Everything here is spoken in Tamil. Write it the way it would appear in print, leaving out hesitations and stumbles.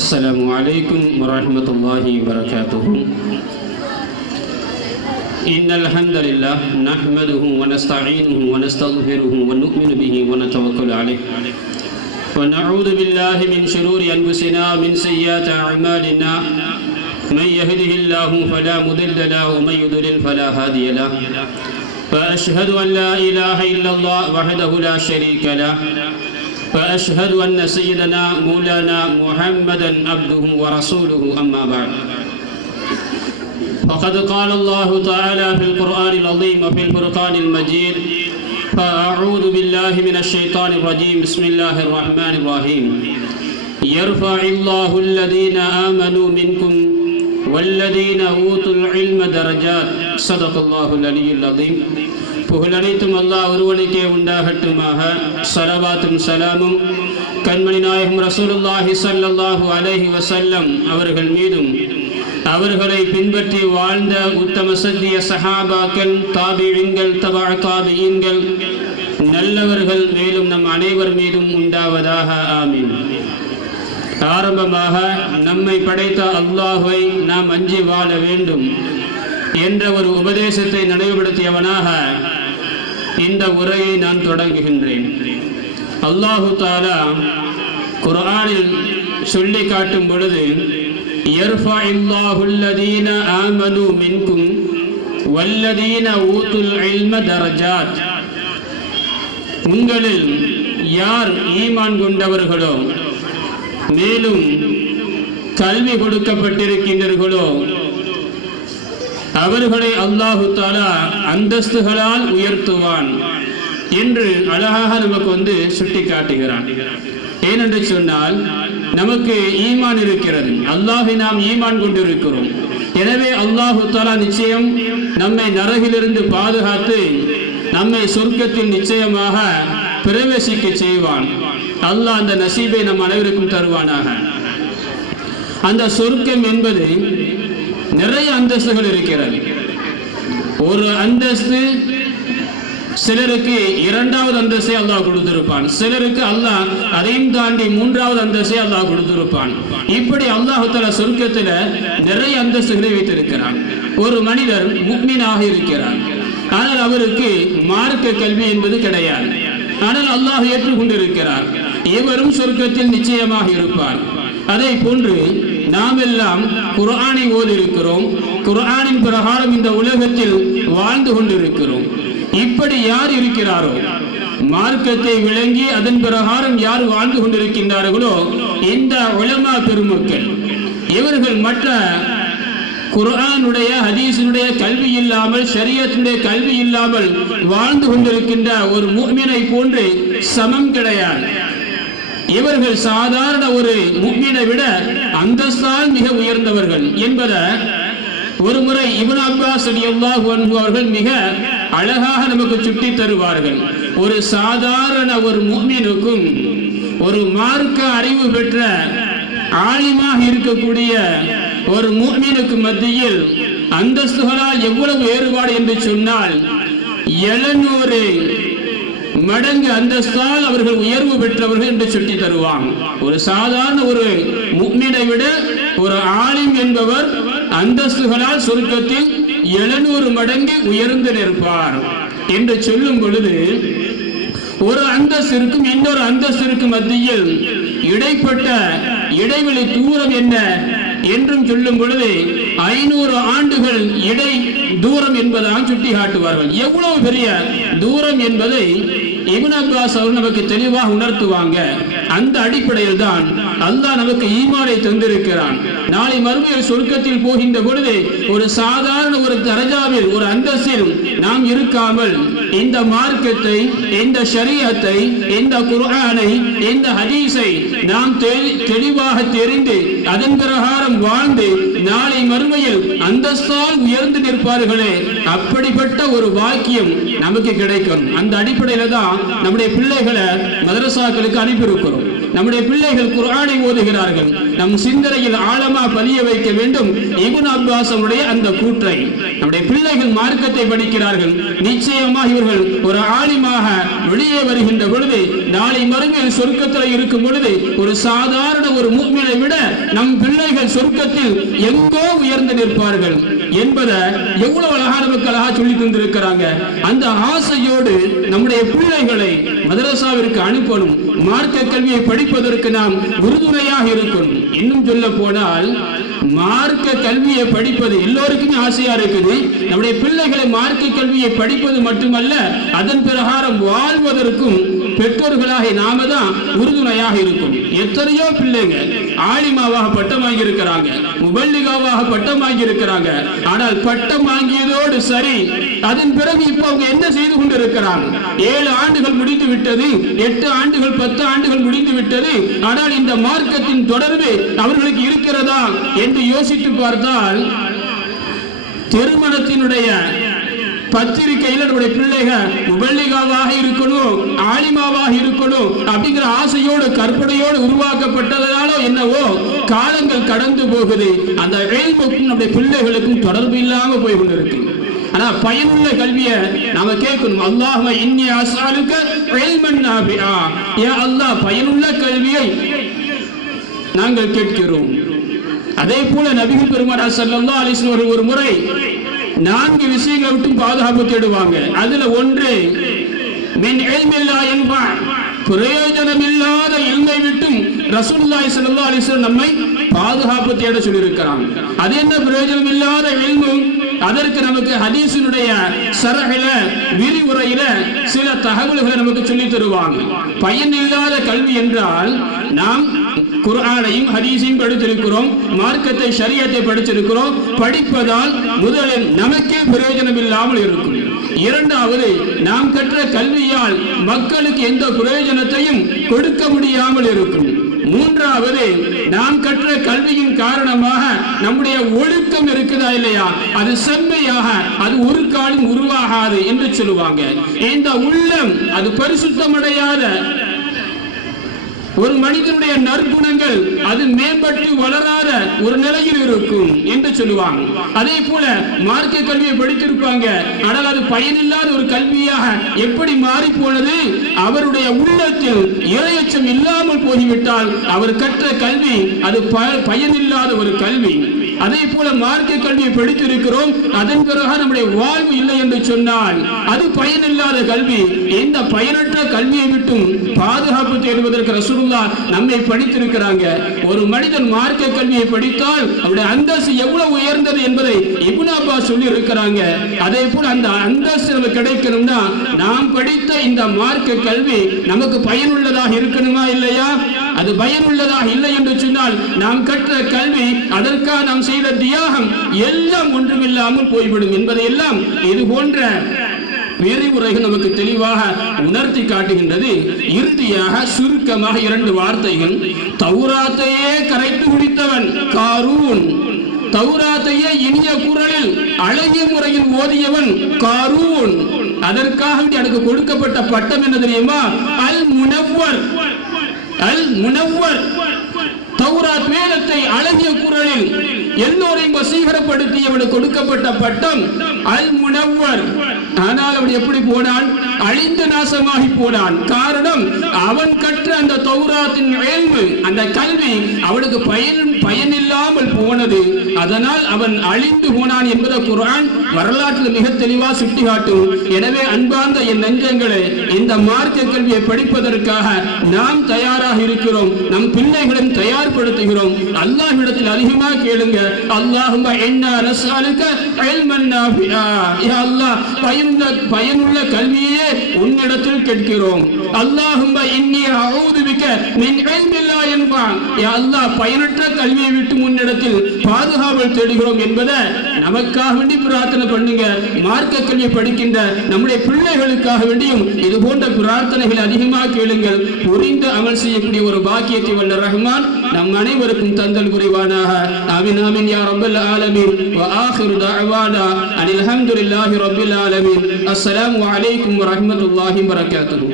السلام عليكم ورحمة الله وبركاته. إن الحمد لله نحمده ونستعينه ونستغفره ونؤمن به ونتوكل عليه ونعوذ بالله من شرور أنفسنا ومن سيئات أعمالنا. من يهده الله فلا مضل له ومن يضلل فلا هادي له. فأشهد أن لا إله إلا الله وحده لا شريك له. فأشهد أن سيدنا مولانا محمدا عبده ورسوله. أما بعد، فقد قال الله تعالى في القرآن العظيم وفي الفرقان المجيد: فأعوذ بالله من الشيطان الرجيم. بسم الله الرحمن الرحيم. يرفع الله الذين آمنوا منكم والذين أوتوا العلم درجات. صدق الله العلي العظيم. புகழனைத்தும் அல்லாஹ் ஒருவனுக்கே உண்டாகட்டுமாக. ஸலவாத்தும் ஸலாமும் கண்மணி நாயகம் ரசூலுல்லாஹி ஸல்லல்லாஹு அலைஹி வஸல்லம் அவர்கள் மீதும், அவர்களை பின்பற்றி வாழ்ந்த உத்தம சத்திய சஹாபாக்கள், தாபிஈன்கள், தபா தாபிஈன்கள், நல்லவர்கள் மேலும் நம் அனைவர் மீதும் உண்டாவதாக. ஆமீன். ஆரம்பமாக நம்மை படைத்த அல்லாஹ்வை நாம் அஞ்சி வாழ வேண்டும் என்ற ஒரு உபதேசத்தை நினைவுபடுத்தியவனாக இந்த உரையை நான் தொடங்குகின்றேன். அல்லாஹு தஆலா குர்ஆனில் சொல்லி காட்டும் பொழுது, யர்ஃபஇல்லாஹுல் லதீன ஆமனு மின்கும் வல்லதீன ஊத்துல் இல்ம தரஜாத். உங்களில் யார் ஈமான் கொண்டவர்களோ, மேலும் கல்வி கொடுக்கப்பட்டிருக்கின்றீர்களோ, அவர்களை அல்லாஹு தஆலா அந்தஸ்துகளால் உயர்த்துவான் என்று அழகாக நமக்கு சுட்டி காட்டுகிறான். ஏனென்று சொன்னால், நமக்கு ஈமான் இருக்கிறது, அல்லாஹை நாம் ஈமான் கொண்டிருக்கிறோம். எனவே அல்லாஹு தஆலா நிச்சயம் நம்மை நரகிலிருந்து பாதுகாத்து நம்மை சொர்க்கத்தில் நிச்சயமாக பிரவேசிக்க செய்வான். அல்லாஹ் அந்த நசீபை நம் அனைவருக்கும் தருவானாக. அந்த சொர்க்கம் என்பது நிறைய அந்தஸ்துகள் இருக்கிறது. ஒரு அந்தஸ்து சிலருக்கு இரண்டாவது அந்தஸ்தை அல்லாஹ் கொடுத்திருப்பான், சிலருக்கு அல்லாஹ் அதையும் தாண்டி மூன்றாவது அந்தஸ்தை அல்லாஹ் கொடுத்திருப்பான். இப்படி அல்லாஹ் தஆலா சொர்க்கத்தில் நிறைய அந்தஸ்துகளை வைத்திருக்கிறான். ஒரு மனிதர் முஃமினாக இருக்கிறார், ஆனால் அவருக்கு மார்க்க கல்வி என்பது கிடையாது, ஆனால் அல்லாஹ் ஏற்றுக்கொண்டிருக்கிறார். இவரும் சொர்க்கத்தில் நிச்சயமாக இருப்பார். அதை போன்று நாம் எல்லாம் குர்ஆனை ஓதியிருக்கிறோம், குர்ஆனின் பிரகாரம் இந்த உலகத்தில் வாழ்ந்து கொண்டிருக்கிறோம். இப்படி யார் இருக்கிறாரோ, மார்க்கத்தை விளங்கி அதன் பிரகாரம் யார் வாழ்ந்து கொண்டிருக்கின்றார்களோ, இந்த உலமா பெருமக்கள், இவர்கள் மற்ற குர்ஆனுடைய ஹதீஸினுடைய கல்வி இல்லாமல், ஷரியத்தினுடைய கல்வி இல்லாமல் வாழ்ந்து கொண்டிருக்கின்ற ஒரு முஃமினை போன்று சமம் கிடையாது. இவர்கள் சாதாரண ஒரு முஃமினை விட அந்தஸ்தால் மிக உயர்ந்தவர்கள் என்பதை ஒரு முறை இப்னு அப்பாஸ் ரலியல்லாஹு அன்ஹு அவர்கள் மிக அழகாக நமக்கு சுட்டி தருவார்கள். ஒரு சாதாரண ஒரு முஃமினுக்கும் ஒரு மார்க்க அறிவு பெற்ற ஆலிமாக இருக்கக்கூடிய ஒரு முஃமினுக்கு மத்தியில் அந்தஸ்துகளால் எவ்வளவு வேறுபாடு என்று சொன்னால், 700 மடங்கு அந்தஸ்தால் அவர்கள் உயர்வு பெற்றவர்கள் என்று சுட்டி தருவாங்க. ஒரு சாதாரண ஒரு முஃமினை விட ஒரு ஆலிம் என்பவர் அந்தஸ்துகளால் சொர்க்கத்தில் 700 மடங்கு உயர்ந்து நிற்பார் என்று சொல்லும் பொழுது, ஒரு அந்தஸ்திற்கும் இன்னொரு அந்தஸ்திற்கும் மத்தியில் இடைப்பட்ட இடைவெளி தூரம் என்ன என்றும் சொல்லும் பொழுது 500 ஆண்டுகள் இடை தூரம் என்பதாக சுட்டி காட்டுவார்கள். எவ்வளவு பெரிய தூரம் என்பதை இப்னு அப்பாஸ் அவர்கள் நமக்கு தெளிவாக உணர்த்துவாங்க. அந்த அடிப்படையில் தான் அல்லாஹ் நமக்கு ஈமானை தந்திருக்கிறான். நாளை மறுமையில் சொர்க்கத்தில் போகின்ற பொழுது ஒரு சாதாரண ஒரு தரஜாவில், ஒரு அந்தஸ்தில் நாம் இருக்காமல் இந்த மார்க்கத்தை, இந்த ஷரியத்தை, இந்த குர்ஆனை, இந்த ஹதீஸை நாம் தெளிவாக தெரிந்து அதன் பிரகாரம் வாழ்ந்து நாளை மறுமையில் அந்தஸ்தால் உயர்ந்து நிற்பார்களே, அப்படிப்பட்ட ஒரு வாக்கியம் நமக்கு கிடைக்கும். அந்த அடிப்படையில தான் நம்முடைய பிள்ளைகளை மதரசாக்களுக்கு அனுப்பியிருக்கிறோம். நம்முடைய பிள்ளைகள் குர்ஆனை ஓதுகிறார்கள். நம் சிந்தனையில் ஆழமா பதிய வைக்க வேண்டும் இப்னு அப்பாஸ் அவருடைய அந்த கூற்றை. நம்முடைய பிள்ளைகள் மார்க்கத்தை படிக்கிறார்கள், நிச்சயமாக இவர்கள் ஒரு ஆலிமாக வெளியே வருகின்ற பொழுது, நாளை மறுமையில் சொர்க்கத்தில் இருக்கும் பொழுது ஒரு சாதாரண ஒரு முஃமினை விட நம் பிள்ளைகள் சொர்க்கத்தில் எங்கோ உயர்ந்து நிற்பார்கள் என்பதை எவ்வளவு அழகா நமக்கு அழகா சொல்லி தந்திருக்கிறாங்க. அந்த ஆசையோடு நம்முடைய பிள்ளைகளை மதரசாவிற்கு அனுப்பணும், மார்க்க கல்வியை படிப்பதற்கு நாம் உறுதுணையாக இருக்கணும். இன்னும் சொல்ல போனால் மார்க்க கல்வியை படிப்பது எல்லோருக்குமே ஆசையா இருக்குது. நம்முடைய பிள்ளைகளை மார்க்க கல்வியை படிப்பது மட்டுமல்ல, அதன் பிரகாரம் வாழ்வதற்கும் பெற்றோர்களாக நாம தான் உறுதுணையாக இருக்கும். எத்தனையோ பிள்ளைங்க ஆலிமாவாக பட்டம் வாங்கி இருக்கிறாங்க, முபல்லிகாவாக பட்டம் வாங்கி இருக்கிறாங்க. ஆனால் பட்டம் வாங்கியதோடு சரி, அதன் பிறகு இப்ப அவங்க என்ன செய்து கொண்டிருக்கிறாங்க? 7 ஆண்டுகள் முடிந்து விட்டது, 8 ஆண்டுகள் 10 ஆண்டுகள் முடிந்து விட்டது. ஆனால் இந்த மார்க்கத்தின் தொடர்பு அவர்களுக்கு இருக்கிறதா என்று யோசித்து பார்த்தால், திருமணத்தினுடைய பத்திரிகையில் நம்முடைய பிள்ளைகள் முபல்லிகாவாக இருக்கணும், ஆலிமாவாக இருக்கணும் அப்படிங்கிற ஆசையோடு கற்பனையோடு உருவாக்கப்பட்டதாலோ என்னவோ காலங்கள் கடந்து போகுது. அந்த இல்முக்கும் நம்முடைய பிள்ளைகளுக்கும் தொடர்பு இல்லாம போய் கொண்டிருக்கு. ஆனா பயனுள்ள கல்வியை நாம கேட்கணும். அல்லாஹும்ம இன்னி அஸ்அலுக இல்மன் நாஃபிஆ, யா அல்லாஹ் பயனுள்ள கல்வியை நாங்கள் கேட்கிறோம். அதே போல நபிகள் பெருமானார் ஸல்லல்லாஹு அலைஹி வஸல்லம் ஒரு முறை 4 விஷயங்களை விட்டு பாதுகாப்பு தேடுவாங்க. அதுல ஒன்று மின் இல்மில்லா யன்ஃபா, பிரயோஜனமில்லாத இல்மை விட்டும் ரசூலுல்லாஹி ஸல்லல்லாஹு அலைஹி வஸல்லம் நம்மை பாதுகாப்பு தேட சொல்லியிருக்கிறாங்க. அது என்ன பிரயோஜனம் இல்லாத இல்மு? அதற்கு நமக்கு ஹதீஸினுடைய ஷரஹில விரிவுரையில சில தகவல்களை நமக்கு சொல்லி தருவாங்க. பயன் இல்லாத கல்வி என்றால் நாம் குர்ஆனையும் ஹதீஸையும் படித்திருக்கிறோம், மார்க்கத்தை ஷரியத்தை படிச்சிருக்கிறோம். படிப்பதால் முதலில் நமக்கே பிரயோஜனம் இல்லாமல் இருக்கும். இரண்டாவது, நாம் கற்ற கல்வியால் மக்களுக்கு எந்த பிரயோஜனத்தையும் கொடுக்க முடியாமல் இருக்கும். மூன்றாவது, நாம் கற்ற கல்வியின் காரணமாக நம்முடைய ஒழுக்கம் இருக்குதா இல்லையா, அது செம்மையாக அது ஒரு காலம் உருவாகாது என்று சொல்லுவாங்க. இந்த உள்ளம் அது பரிசுத்தமடையாத ஒரு மனிதனுடைய நற்குணங்கள் அது மேம்பட்டு வளராத ஒரு நிலையில் இருக்கும் என்று சொல்லுவாங்க. அதே போல மார்க்க கல்வியை படித்திருப்பாங்க, ஆனால் அது பயனில்லாத ஒரு கல்வியாக எப்படி மாறி போனது? அவருடைய உள்ளத்தில் இறையச்சம் இல்லாமல் போய்விட்டால் அவர் கற்ற கல்வி அது பயனில்லாத ஒரு கல்வி. அதே போல மார்க்க கல்வியை படித்திருக்கிறோம், அதன் பிறகு நம்முடைய வாழ்வு இல்லை என்று சொன்னால் அது பயனில்லாத கல்வி. இந்த பயனற்ற கல்வியை விட்டும் பாதுகாப்பு தேடுவதற்கு ரசூலுல்லாஹ் நம்மை படித்திருக்கிறாங்க. ஒரு மனிதன் மார்க்க கல்வியை படித்தால் அவருடைய அந்தஸ்து எவ்வளவு உயர்ந்தது என்பதை இப்னு அப்பாஸ் சொல்லி இருக்கிறாங்க. அதே போல அந்த அந்தஸ்து நமக்கு கிடைக்கணும்னா நாம் படித்த இந்த மார்க்க கல்வி நமக்கு பயனுள்ளதாக இருக்கணுமா இல்லையா? அது பயனுள்ளதாக இல்லை என்று சொன்னால் நாம் கற்ற கல்வி, அதற்காக நாம் செய்த தியாகம் எல்லாம் ஒன்றுமில்லாமல் போய்விடும் என்பதையெல்லாம் இது போன்ற விரிவுரைகள் நமக்கு தெளிவாக உணர்த்தி காட்டுகின்றது. இறுதியாக சுருக்கமாக 2 வார்த்தைகள். தௌராத்தையே கரைத்து குடித்தவன் காரூன், தௌராத்தையே இனிய குரலில் அழகிய முறையில் ஓதியவன் காரூன். அதற்காக எனக்கு கொடுக்கப்பட்ட பட்டம் என்ன தெரியுமா? அல் முனவ்வர். அல் முனவ்வர், தௌராத் வேதத்தை அழகிய குரலில் எல்லோரையும் வசீகரப்படுத்தியவனுக்கு கொடுக்கப்பட்ட பட்டம் அல் முனவ்வர். ஆனால் அவன் எப்படி போனான்? அழிந்து நாசமாகி போனான். காரணம், அவன் கற்ற அந்த தௌராத்தின் இல்மு, அந்த கல்வி அவனுக்கு பயனில்லாமல் போனது. அதனால் அவன் அழிந்து போனான் என்பதை குர்ஆன் வரலாற்றில் மிக தெளிவாக சுட்டிக்காட்டும். எனவே அன்பார்ந்த என் நெஞ்சங்களே, இந்த மார்க்க கல்வியை படிப்பதற்காக நாம் தயாராக இருக்கிறோம், நம் பிள்ளைகளும் தயார்படுத்துகிறோம். அல்லாஹ்விடத்தில் அதிகமாக கேளுங்க. அல்லாஹும்ம இன்னா நஸ்அலுக இல்மன் நாஃபிஆ, யா அல்லாஹ் பயனுள்ள கல்வியே உன்னிடத்தில் கேட்கிறோம். அல்லாஹும்ம இன்னி அஊது பிக மின் இல்மின் லா யன்ஃபா, யா அல்லாஹ் பயனற்ற கல்வியை விட்டு முன்னிடத்தில் பாதுகாவல் தேடுகிறோம் என்பதை நமக்காக வேண்டி பிரார்த்தனை பண்ணுங்க. மார்க்க கல்வியை படிக்கின்ற நம்முடைய பிள்ளைகளுக்காக வேண்டியும் இது போன்ற பிரார்த்தனைகளை அதிகமாக கேளுங்கள். புரிந்து அமல் செய்யக்கூடிய ஒரு பாக்கியத்தை வல்ல ரஹ்மான் நம் அனைவருக்கும் தந்தல் புரிவானாக. ஆமீன் ஆமீன் யா ரப்பல் ஆலமீன். வ ஆகிரு தஅவானா அனில் ஹம்துலில்லாஹி ரப்பில் ஆலமீன். அஸ்ஸலாமு அலைக்கும் வ ரஹ்மத்துல்லாஹி வ பரகாத்துஹு.